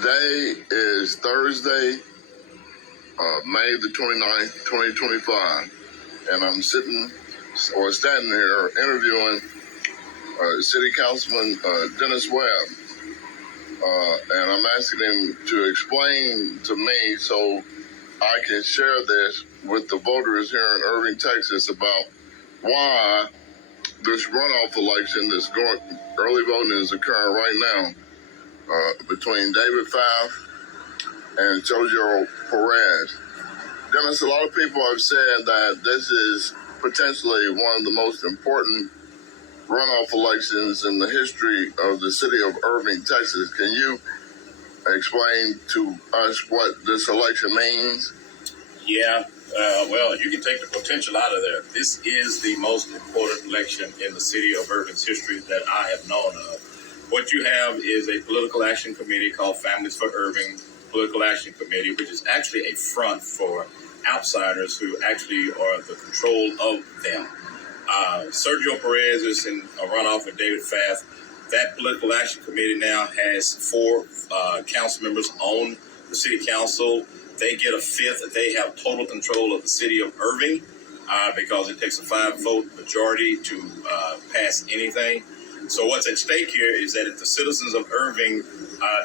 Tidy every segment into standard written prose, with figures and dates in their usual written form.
Today is Thursday, May the 29th, 2025, and I'm standing here interviewing City Councilman Dennis Webb, and I'm asking him to explain to me so I can share this with the voters here in Irving, Texas about why this runoff election that's going, early voting is occurring right now between David Pfaff and Jojo Perez. Dennis, a lot of people have said that this is potentially one of the most important runoff elections in the history of the city of Irving, Texas. Can you explain to us what this election means? Yeah, well, you can take the potential out of there. This is the most important election in the city of Irving's history that I have known of. What you have is a political action committee called Families for Irving Political Action Committee, which is actually a front for outsiders who actually are the control of them. Sergio Perez is in a runoff with David Pfaff. That political action committee now has 4 council members on the city council. They get a fifth. They have total control of the city of Irving because it takes a 5-vote majority to pass anything. So what's at stake here is that if the citizens of Irving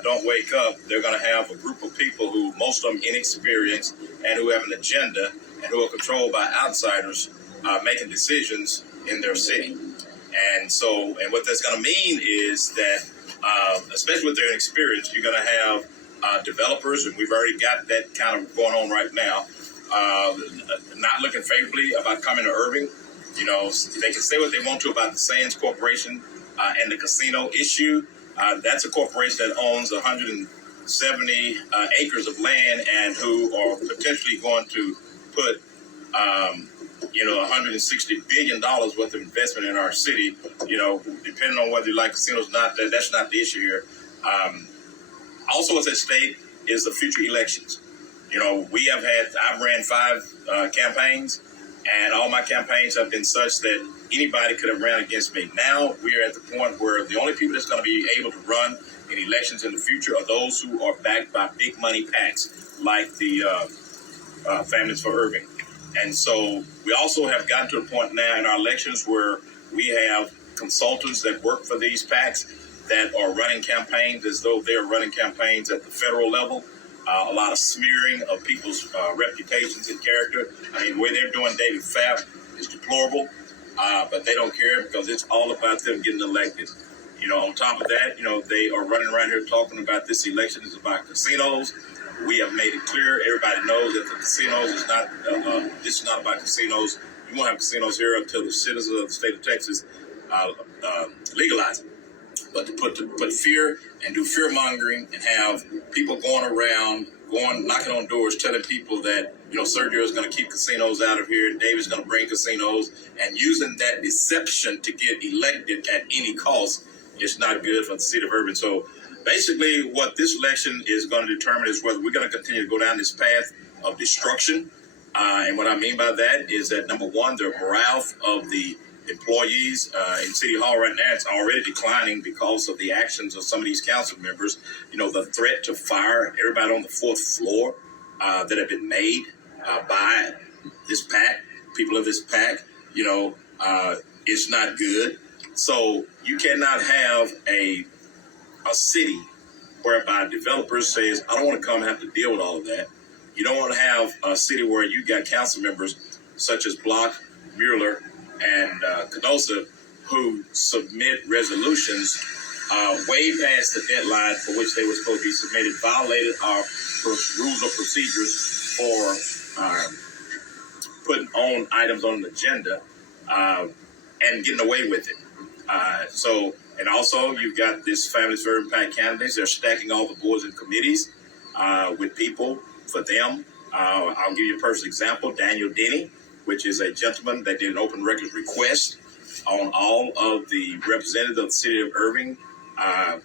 don't wake up, they're going to have a group of people who, most of them inexperienced and who have an agenda and who are controlled by outsiders making decisions in their city. And what that's going to mean is that, especially with their inexperience, you're going to have developers, and we've already got that kind of going on right now, not looking favorably about coming to Irving. You know, they can say what they want to about the Sands Corporation and the casino issue. That's a corporation that owns 170 acres of land and who are potentially going to put, $160 billion worth of investment in our city. You know, depending on whether you like casinos or not, that's not the issue here. Also, what's at stake is the future elections. You know, I've ran 5 campaigns, and all my campaigns have been such that anybody could have ran against me. Now we're at the point where the only people that's going to be able to run in elections in the future are those who are backed by big money PACs, like the Families for Irving. And so we also have gotten to a point now in our elections where we have consultants that work for these PACs that are running campaigns as though they're running campaigns at the federal level. A lot of smearing of people's reputations and character. I mean, the way they're doing David Pfaff is deplorable, but they don't care because it's all about them getting elected. You know, on top of that, they are running around here talking about this election is about casinos. We have made it clear. Everybody knows that the casinos is not, this is not about casinos. You won't have casinos here until the citizens of the state of Texas legalize it. But to put fear and do fear mongering and have people going around, knocking on doors, telling people that, Sergio is going to keep casinos out of here and David's going to bring casinos, and using that deception to get elected at any cost is not good for the city of Irving. So basically what this election is going to determine is whether we're going to continue to go down this path of destruction. And what I mean by that is that, number one, the morale of the employees in City Hall right now, it's already declining because of the actions of some of these council members. The threat to fire everybody on the 4th floor that have been made by this PAC, people of this PAC, it's not good. So you cannot have a city whereby developers says, I don't want to come and have to deal with all of that. You don't want to have a city where you got council members such as Block, Mueller, and Canosa, who submit resolutions way past the deadline for which they were supposed to be submitted, violated our rules of procedures for putting on items on the agenda and getting away with it. And also you've got this Families for Impact candidates. They're stacking all the boards and committees with people for them. I'll give you a personal example, Daniel Denny, which is a gentleman that did an open records request on all of the representatives of the city of Irving,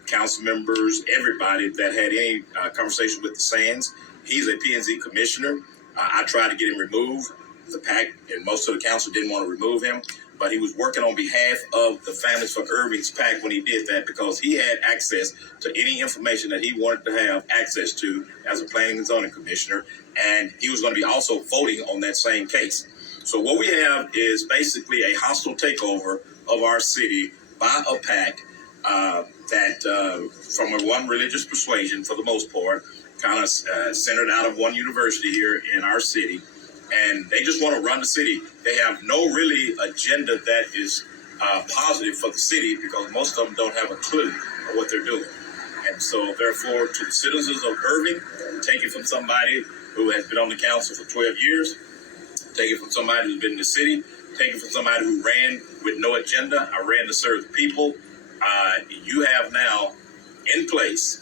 council members, everybody that had any conversation with the Sands. He's a P&Z commissioner. I tried to get him removed. The PAC and most of the council didn't want to remove him. but he was working on behalf of the Families for Irving's PAC when he did that, because he had access to any information that he wanted to have access to as a planning and zoning commissioner, and he was going to be also voting on that same case. So what we have is basically a hostile takeover of our city by a PAC that from one religious persuasion, for the most part, kind of centered out of one university here in our city. And they just want to run the city. They have no really agenda that is positive for the city, because most of them don't have a clue of what they're doing. And so, therefore, to the citizens of Irving, take it from somebody who has been on the council for 12 years, take it from somebody who's been in the city, take it from somebody who ran with no agenda. I ran to serve the people. You have now in place